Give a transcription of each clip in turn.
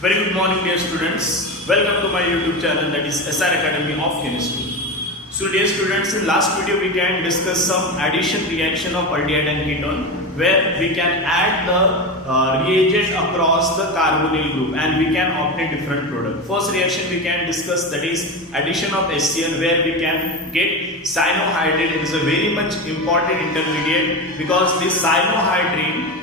Very good morning, dear students. Welcome to my YouTube channel, that is SR Academy of Chemistry. So, dear students, in last video we can discuss some addition reaction of aldehyde and ketone, where we can add the reagent across the carbonyl group and we can obtain different product. First reaction we can discuss, that is addition of HCl, where we can get cyanohydrate. It is a very much important intermediate because this cyanohydrate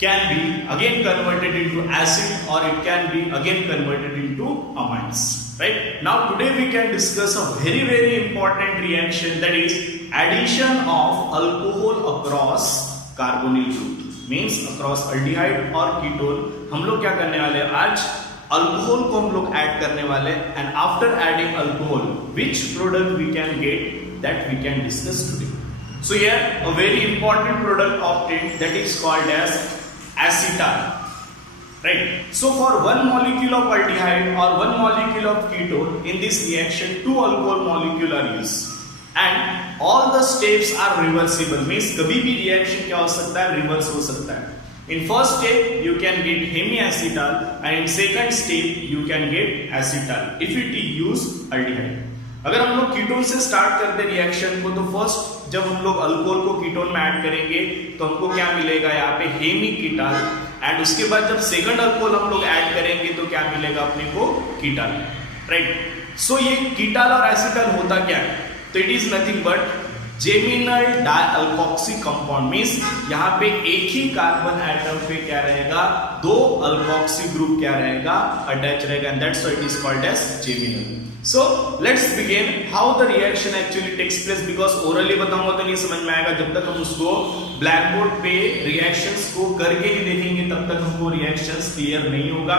can be again converted into acid or it can be again converted into amines, right? Now today we can discuss a very important reaction, that is addition of alcohol across carbonyl group, means across aldehyde और ketone. हम लोग क्या करने वाले हैं आज, alcohol को हम लोग ऐड करने वाले, and after adding alcohol which product we can get, that we can discuss today. So here a very important product obtained, that is called as acetal, right? So for one molecule of aldehyde or one molecule of ketone, in this reaction two alcohol molecule are used and all the steps are reversible, means कभी भी reaction क्या हो सकता है, reverse हो सकता है. In first step you can get hemiacetal and in second step you can get acetal if it use aldehyde. अगर हम लोग कीटोन से स्टार्ट करते रिएक्शन को, तो फर्स्ट जब हम लोग अल्कोहल को कीटोन में ऐड करेंगे तो हमको क्या मिलेगा, यहाँ पे हेमिकीटाल, एंड उसके बाद जब सेकंड अल्कोहल हम लोग ऐड करेंगे तो क्या मिलेगा अपने को, कीटाल, राइट? सो ये कीटाल और एसिटाल होता क्या है, तो it is nothing but geminal dialkoxy compound, means यहाँ पे एक ही कार्बन एटम पे क्या रहेगा, दो अल्कोक्सी ग्रुप क्या रहेगा, अटैच रहेगा, and that's why it is called as geminal. So let's begin how the reaction actually takes place, because orally बताऊंगा तो नहीं समझ में आएगा, जब तक हम उसको ब्लैक बोर्ड पे reactions को करके नहीं देखेंगे तब तक हमको reactions clear नहीं होगा.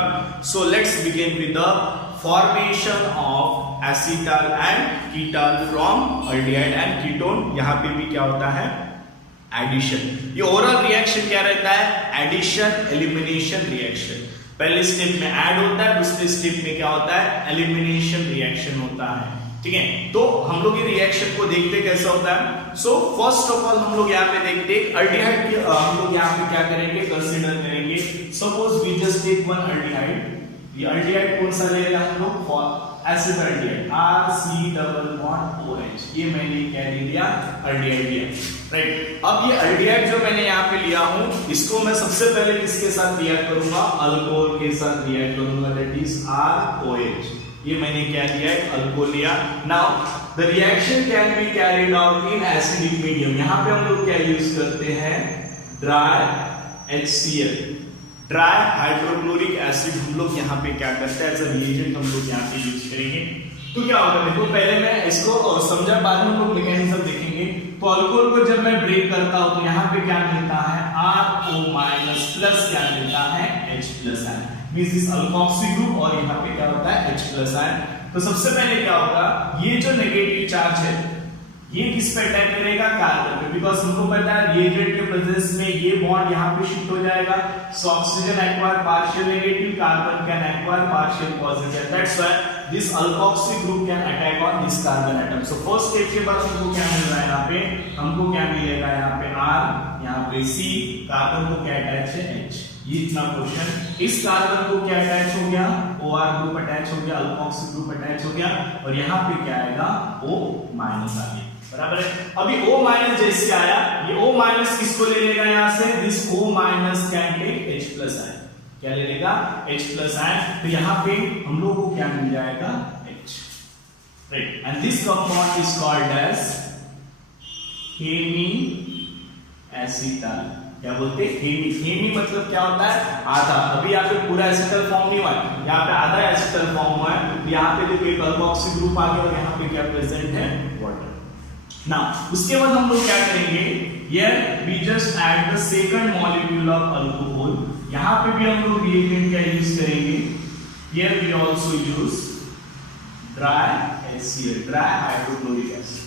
So let's begin with the formation of acetal and ketal from aldehyde and ketone. यहाँ पे भी क्या होता है, addition. ये oral reaction क्या रहता है, addition elimination reaction. पहले स्टेप में ऐड होता है, दूसरे स्टेप में क्या होता है, एलिमिनेशन रिएक्शन होता है, ठीक है? तो हम लोग ये रिएक्शन को देखते कैसा होता है. सो फर्स्ट ऑफ ऑल हम लोग यहाँ पे देखते हैं अल्डिहाइड की, हम लोग यहाँ पे क्या करेंगे, कंसीडर करेंगे. Suppose we just take one aldehyde. ये अल्डिहाइड कौन सा ले रहे हम लोग, एसिटाल्डिहाइड, RC=OH. ये मैंने क्या ले लिया, अल्डिहाइड लिया, राइट? अब ये अल्डिहाइड जो मैंने यहाँ पे लिया हूँ, इसको मैं सबसे पहले किसके साथ रिएक्ट करूंगा, अल्कोहल के साथ रिएक्ट करूंगा, दैट इज ROH. ये मैंने क्या लिया है, अल्कोहल लिया. Now the reaction can be carried out in acidic medium. यहाँ पे हम लोग क्या यूज करते हैं, dry HCl, dry hydrochloric acid हम लोग यहाँ पे क्या करते हैं, एज अ रिएजेंट हम लोग यहाँ पे यूज करेंगे. तो क्या होगा, देखो पहले मैं इसको समझा, बाद में हम लोग मैकेनिज्म देखेंगे. तो अल्कोहल को जब मैं ब्रेक करता हूं तो यहाँ पे क्या मिलता है, RO- प्लस क्या मिलता है, H+ आयन, मींस इस अल्कोक्सी ग्रुप, और यहाँ पे क्या होता है, H+ आयन. तो सबसे पहले क्या होगा, ये जो नेगेटिव चार्ज है ये किस पे अटैक करेगा, कार्बन पे, बिकॉज हमको पता है रिएजेंट के प्रेजेंस में ये बॉन्ड यहाँ पे शिफ्ट हो जाएगा. So oxygen acquire partial negative, carbon can acquire partial positive. That's why this alkoxy group can attack on this carbon atom. So first step के बाद हमको क्या मिल रहा है, यहाँ पे हमको क्या मिलेगा, यहाँ पे R, यहाँ पे C, कार्बन को क्या अटैच है, H. ये इतना पोर्शन, इस कार्बन को क्या अटैच हो गया, OR ग्रुप अटैच हो गया, अल्कोक्सी ग्रुप अटैच हो गया, और यहाँ पे क्या आएगा, O- आ गया, बराबर है. अभी O- जैसे आया, ये O- किसको ले लेगा, यहाँ से this O- can take H+ ion. क्या ले लेगा, H+ आयन. तो यहाँ पे हम लोगों को क्या मिल जाएगा, H, right? And this compound is called as hemiacetal. क्या बोलते हैं, हेमी मतलब क्या होता है, आधा. अभी यहाँ पे पूरा एसिटल फॉर्म नहीं हुआ है, यहाँ पे आधा एसिटल फॉर्म हुआ है. यहाँ पे देखिए एक अल्कोक्सी ग्रुप आ गया और यहाँ पे क्या प्रेजेंट है, वाटर. ना उसके बाद हम लोग क्या करेंगे, here we just add the second molecule of alcohol. यहाँ पे भी हम लोग reagent क्या यूज करेंगे, here we also use dry HCl, dry hydrochloric acid.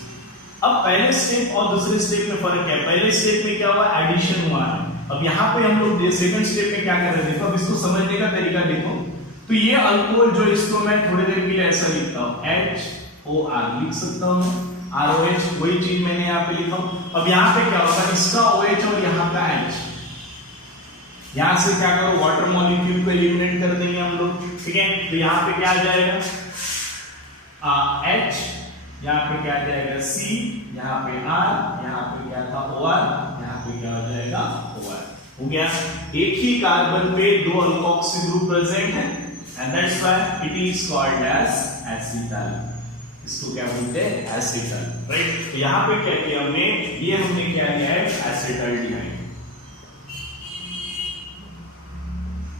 अब पहले स्टेप और दूसरे स्टेप में फर्क है. पहले स्टेप में क्या हुआ, एडिशन हुआ है. अब यहाँ पे हम लोग सेकंड स्टेप में क्या कर रहे हैं, देखो अब इसको समझने का तरीका देखो. तो ये अल्कोहल जो, इसको मैं थोड़ी देर के लिए ऐसा लिखता हूँ, HOR लिख सकता हूँ, ROH, वही चीज मैंने यहाँ पे लिखा हूं. अब यहाँ पे क्या होगा, इसका OH और यहाँ का H, यहां से क्या करो, वाटर मॉलिक्यूल को एलिमिनेट कर देंगे ठीक है, तो यहाँ पे क्या आ जाएगा H, यहाँ पे क्या आ जाएगा C, यहाँ पे R, यहाँ पे क्या था OR, यहाँ पे क्या हो जाएगा OR। हो गया, एक ही कार्बन पे दो अल्कोक्सी ग्रुप प्रेजेंट है and that's why it is called as acetal. इसको क्या बोलते हैं एसिटल, राइट। तो यहाँ पे क्या किया हमने, ये हमने क्या लिया है एसिटल्डिहाइड,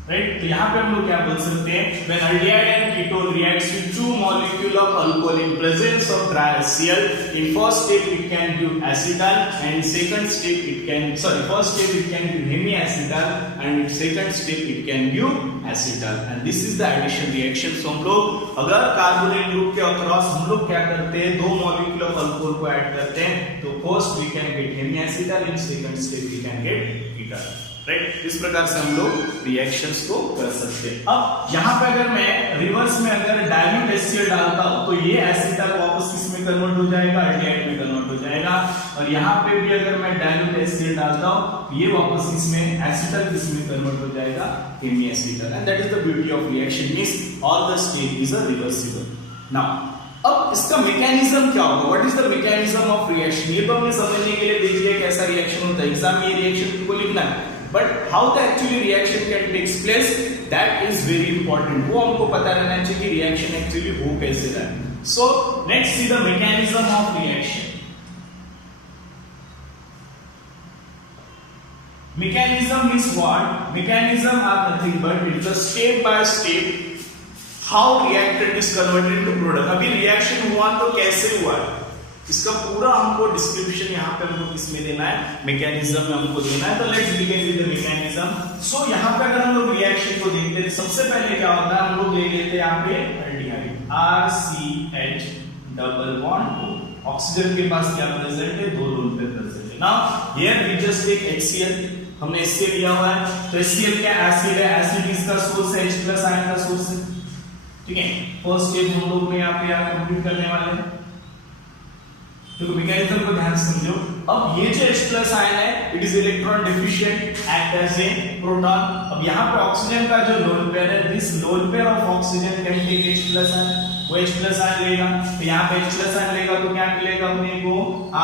राइट। तो यहाँ पे हम लोग क्या बोल सकते हैं, when aldehyde and ketone reacts with two molecule of alcohol in presence of dry HCl, in first step it can give acetal and second step it can first step it can give hemiacetal and in second step it can give acetal and this is the addition reaction। so हम लोग अगर carbonyl group के across हम लोग क्या करते हैं, दो मॉलिक्यूल ऑफ अल्कोहल को ऐड करते हैं, तो first we can get hemiacetal, in second step we can get ketone, right. इस प्रकार से हम लोग रिएक्शंस को कर सकते हैं। अब यहाँ पे अगर मैं रिवर्स में अगर डाइल्यूट HCl डालता हूं तो ये एसिटल वापस किस में कन्वर्ट हो जाएगा, एल्डिहाइड में कन्वर्ट हो जाएगा, और यहाँ पे भी अगर मैं डाइल्यूट HCl डालता हूं ये वापस इसमें एसिटल किस में कन्वर्ट हो जाएगा, hemiacetal, and that is the beauty of reaction, means all the step is a reversible. Now अब इसका मैकेनिज्म क्या होगा, what is the mechanism of reaction, ये तो हमने समझने के लिए देख लिया कैसा रिएक्शन होता है, एग्जाम में ये रिएक्शन को लिखना है, but how the actually reaction can takes place, that is very important। वो हमको पता रहना चाहिए कि रिएक्शन एक्चुअली हो कैसे रहा है। so let's see the mechanism of reaction। mechanism is what, mechanism are nothing but it's a step by step how reactant is converted into product। अभी रिएक्शन हुआ तो कैसे हुआ है, इसका पूरा हमको डिस्क्रिप्शन यहाँ पे हमको किसमें देना है, मैकेनिज्म में हमको देना है। तो let's begin with the mechanism. So यहाँ पे अगर हम लोग रिएक्शन को देखते हैं, सबसे पहले क्या होता है, हम लोग ले लेते हैं यहाँ पे aldehyde RCH double bond O, oxygen के पास क्या प्रेजेंट है, दो लोन पे प्रेजेंट है। Now here we just take HCl, हमने HCl लिया हुआ है, तो HCl क्या एसिड है, एसिड इसका सोर्स है, H+ आयन का सोर्स है, ठीक है। फर्स्ट स्टेप हम लोग ने यहाँ पे कंप्लीट करने वाले हैं, तो मैकेनिज्म को ध्यान से समझो। अब ये जो H+ आयन है it is electron deficient, act as a proton. अब यहाँ पे ऑक्सीजन का जो लोन पेयर है, this lone pair of oxygen can take H+ ion, वो H+ आयन लेगा, तो यहाँ पे H+ आयन लेगा तो क्या मिलेगा अपने को,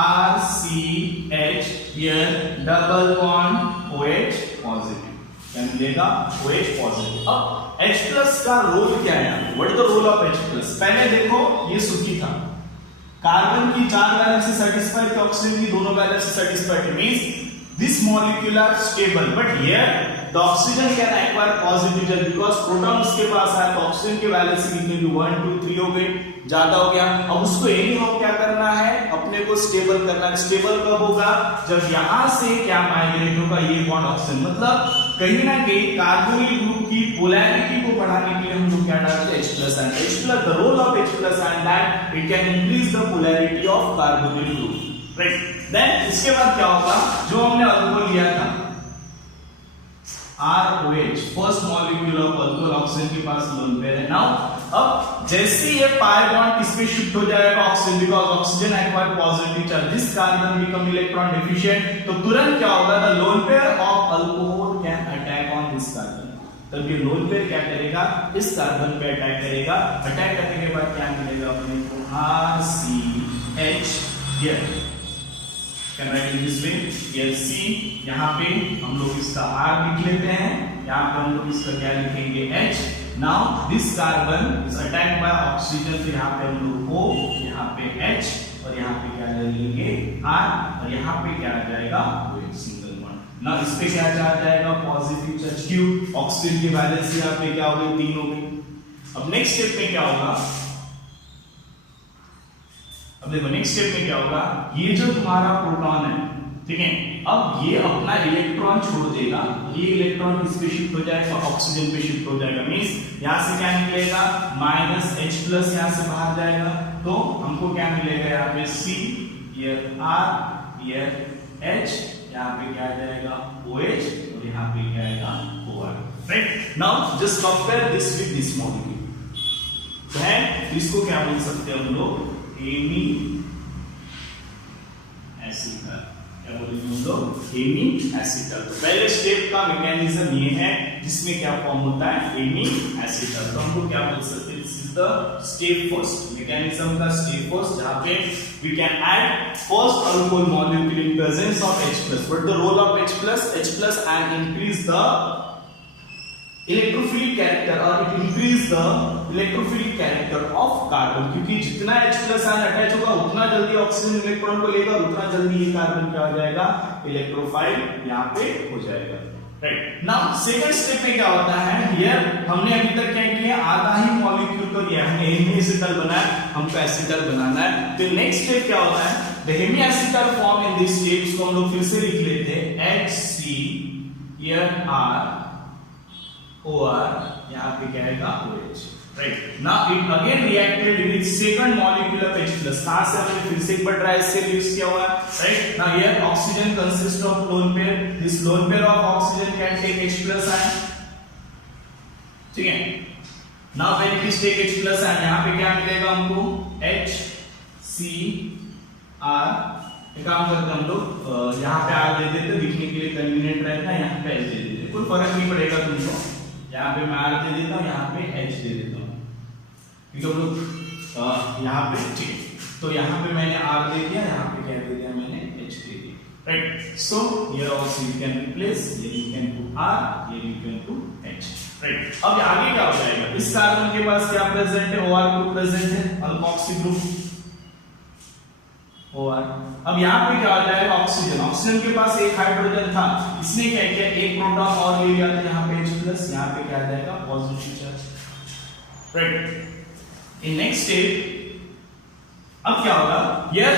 RCH here double bond OH positive, क्या मिलेगा, OH पॉजिटिव। अब H+ का रोल क्या है, what is the role of H+? पहले देखो ये सुखी था, कार्बन की 4 वैलेंस से सैटिस्फाइड थे, ऑक्सीजन की दोनों वैलेंस से satisfied, means this molecule are stable, but here the oxygen can acquire positive charge because proton उसके पास है, तो ऑक्सीजन के वैलेंस कितने भी 1 2 3 हो गए, ज्यादा हो गया। अब उसको एनी हाउ क्या करना है, अपने को स्टेबल करना है। स्टेबल कब होगा, जब यहां से क्या माइग्रेट होगा, ये बॉन्ड ऑक्सीजन, मतलब कहीं ना कहीं कार्बोनिल ग्रुप की पोलैरिटी को बढ़ाने के लिए हम लोग क्या डालते हैं, H+ ion. H+, the role of H+ ion that it can increase the polarity of carbonyl group, right. Then इसके बाद क्या होगा, जो हमने अल्कोहल लिया था ROH, first molecule of alcohol, oxygen के पास लोन पेयर है। नाउ अब जैसे ये पाई बॉन्ड किस पे शिफ्ट हो जाएगा, oxygen, because oxygen acquire positive charge, this carbon become electron deficient, तो तुरंत क्या होगा, the loan pair of alcohol can attack on this carbon, तब ये लोन पेयर क्या करेगा, इस कार्बन पे अटैक करेगा। अटैक करने के बाद क्या मिलेगा अपने को, RCH here, can write in this way, here C, यहाँ पे हम लोग इसका R लिख लेते हैं, यहाँ पे हम लोग इसका क्या लिखेंगे, H। Now this carbon is attacked by oxygen, तो यहाँ पे हम लोग O, यहाँ पे H, और यहाँ पे क्या लेंगे R, और यहाँ पे क्या आ जाएगा, OH सिंगल बॉन्ड। ना इस पे क्या आ जाएगा, पॉजिटिव चार्ज, क्यों, ऑक्सीजन की वैलेंस यहाँ पे क्या हो गई, 3 हो गई। अब नेक्स्ट स्टेप में क्या होगा, अब देखो नेक्स्ट स्टेप में क्या होगा, ये जो तुम्हारा प्रोटॉन है, ठीक है, अब ये अपना इलेक्ट्रॉन छोड़ देगा, ये इलेक्ट्रॉन किस पे शिफ्ट हो जाएगा, ऑक्सीजन पे शिफ्ट हो जाएगा, मींस यहां से क्या निकलेगा, -H+ यहां से बाहर जाएगा, तो हमको क्या मिलेगा, यहाँ पे C, here R, here H, यहाँ पे क्या आ जाएगा, OH, और यहाँ पे क्या आएगा, OR, right. Now just compare this with this molecule, तो इसको क्या बोल सकते हैं हम लोग, हेमी एसिड, क्या बोलेंगे हम लोग हेमी एसिटल। तो पहले स्टेप का मैकेनिज्म ये है जिसमें क्या फॉर्म होता है हेमी एसिटल। तो हमको क्या बोल सकते हैं, this is the step first mechanism का स्टेप फर्स्ट, जहां पे we can add first alcohol molecule in presence of H+. What the role of H+ and increase the electrophilic character or it increase the electrophilic character of carbon, क्योंकि जितना H+ ion attach होगा उतना जल्दी oxygen electron को लेगा और उतना जल्दी ये कार्बन क्या हो जाएगा, इलेक्ट्रोफाइल यहाँ पे हो जाएगा। राइट, नाउ सेकंड स्टेप में क्या होता है, हियर हमने अभी तक क्या किया, आधा ही मॉलिक्यूल को लिया, हमने हेमी एसिटल बनाया, हमको एसिटल बनाना है। तो नेक्स्ट स्टेप क्या होता है, the hemiacetal form in this step, इसको हम लोग फिर से लिख लेते हैं HC here R OR, यहाँ पे क्या आएगा OH। Right, now it again reacted with second molecule of H+। कहां से हमने फिर से एक बार ट्राई से यूज किया हुआ है। Right, now here oxygen consist of lone pair, this lone pair of oxygen can take H+ ion. ठीक है, now when it is take H+ ion, यहाँ पे क्या मिलेगा हमको HCr। एक काम करते हम लोग यहाँ पे R दे देते, लिखने के लिए कन्वीनियंट रहता है, यहाँ पे H दे देते, कोई फर्क नहीं पड़ेगा तुमको। यहाँ पे मैं R दे देता हूँ, यहाँ पे H दे देता हूँ, क्योंकि हम लोग यहाँ पे, ठीक है, तो यहाँ पे मैंने R दे दिया, यहाँ पे क्या दे दिया मैंने H दे दिया। Right, so here also you can replace, here you can put R, here you can put H। Right, अब आगे क्या हो जाएगा, इस कार्बन के पास क्या प्रेजेंट है, OR ग्रुप प्रेजेंट है, अल्कोक्सी ग्रुप OR। अब यहाँ पे क्या हो जाएगा, ऑक्सीजन के पास एक हाइड्रोजन था, इसने क्या किया, एक प्रोटॉन और ले लिया, तो यहाँ पे H+, यहाँ पे क्या आ जाएगा पॉजिटिव चार्ज। राइट, इन नेक्स्ट स्टेप अब क्या होगा, here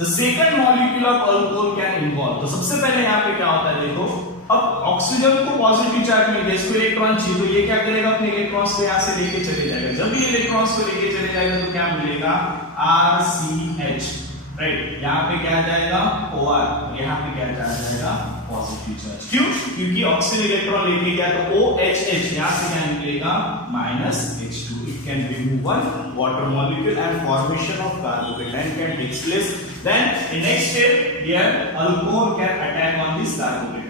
the second molecule of alcohol can involve. तो सबसे पहले यहाँ पे क्या होता है, देखो अब ऑक्सीजन को पॉजिटिव चार्ज मिल गया, इसको इलेक्ट्रॉन चाहिए, तो ये क्या करेगा, अपने इलेक्ट्रॉन्स को यहाँ से लेके चले जाएगा। जब ये इलेक्ट्रॉन्स को लेके चले जाएगा तो क्या मिलेगा, RCH। राइट, यहाँ पे क्या आ जाएगा OR, यहाँ पे क्या आ जाएगा पॉजिटिव चार्ज। क्यों, क्योंकि ऑक्सीजन इलेक्ट्रॉन लेके गया तो OHH, यहाँ से क्या निकलेगा -H2। It can remove one water molecule and formation of carbocation can take place. Then in next step here alcohol can attack on this carbocation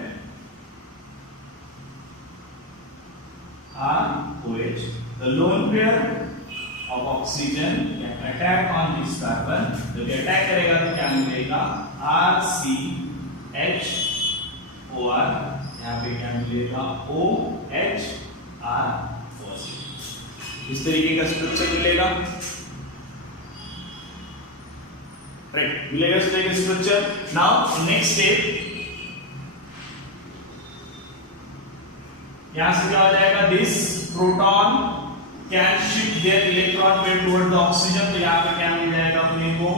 ROH, the lone pair of oxygen can attack on this carbon। जब ये attack करेगा तो क्या मिलेगा, RCH OR, यहाँ पे क्या मिलेगा OH R पॉजिटिव। इस तरीके का स्ट्रक्चर मिलेगा। राइट, मिलेगा इस तरीके का स्ट्रक्चर। नाउ नेक्स्ट स्टेप, यहां से क्या हो जाएगा, this proton can shift there electron pair toward the oxygen. तो यहाँ पे क्या मिल जाएगा अपने को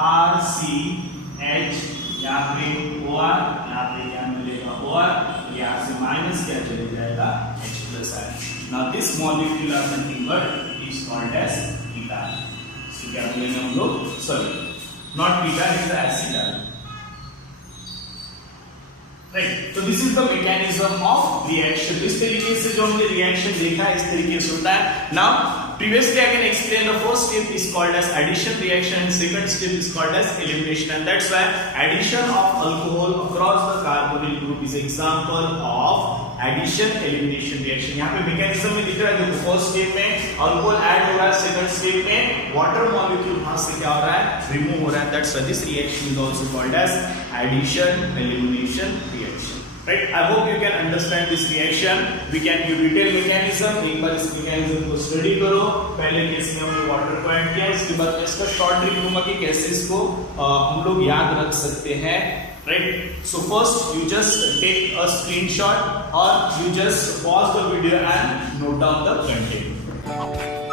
RCH, यहाँ पे OR, यहाँ पे क्या मिलेगा OR, यहाँ से माइनस क्या चले जाएगा H+ ion. Now this molecule are nothing but is called as ketone. So क्या बोलेंगे हम लोग, sorry not ketone, is the acid. Right, तो this is the mechanism of reaction. इस तरीके से जो हमने रिएक्शन देखा है, इस तरीके से होता है। Now previously I can explain the first step is called as addition reaction and second step is called as elimination, and that's why addition of alcohol across the carbonyl group is example of addition elimination reaction। यहाँ पे mechanism में दिख रहा है, देखो first step में alcohol add हो रहा है, सेकंड स्टेप में वाटर मॉलिक्यूल वहां से क्या हो रहा है, रिमूव हो रहा है। That's why this reaction is also called as addition elimination reaction। Right, I hope you can understand this reaction। We can give detail mechanism, एक बार इस mechanism को study करो। पहले केस में हमने वाटर को ऐड किया, इसके बाद मैं इसका शॉर्ट ड्रिल दूंगा कि कैसे इसको हम लोग याद रख सकते हैं। Right, so first you just take a screenshot or you just pause the video and note down the content।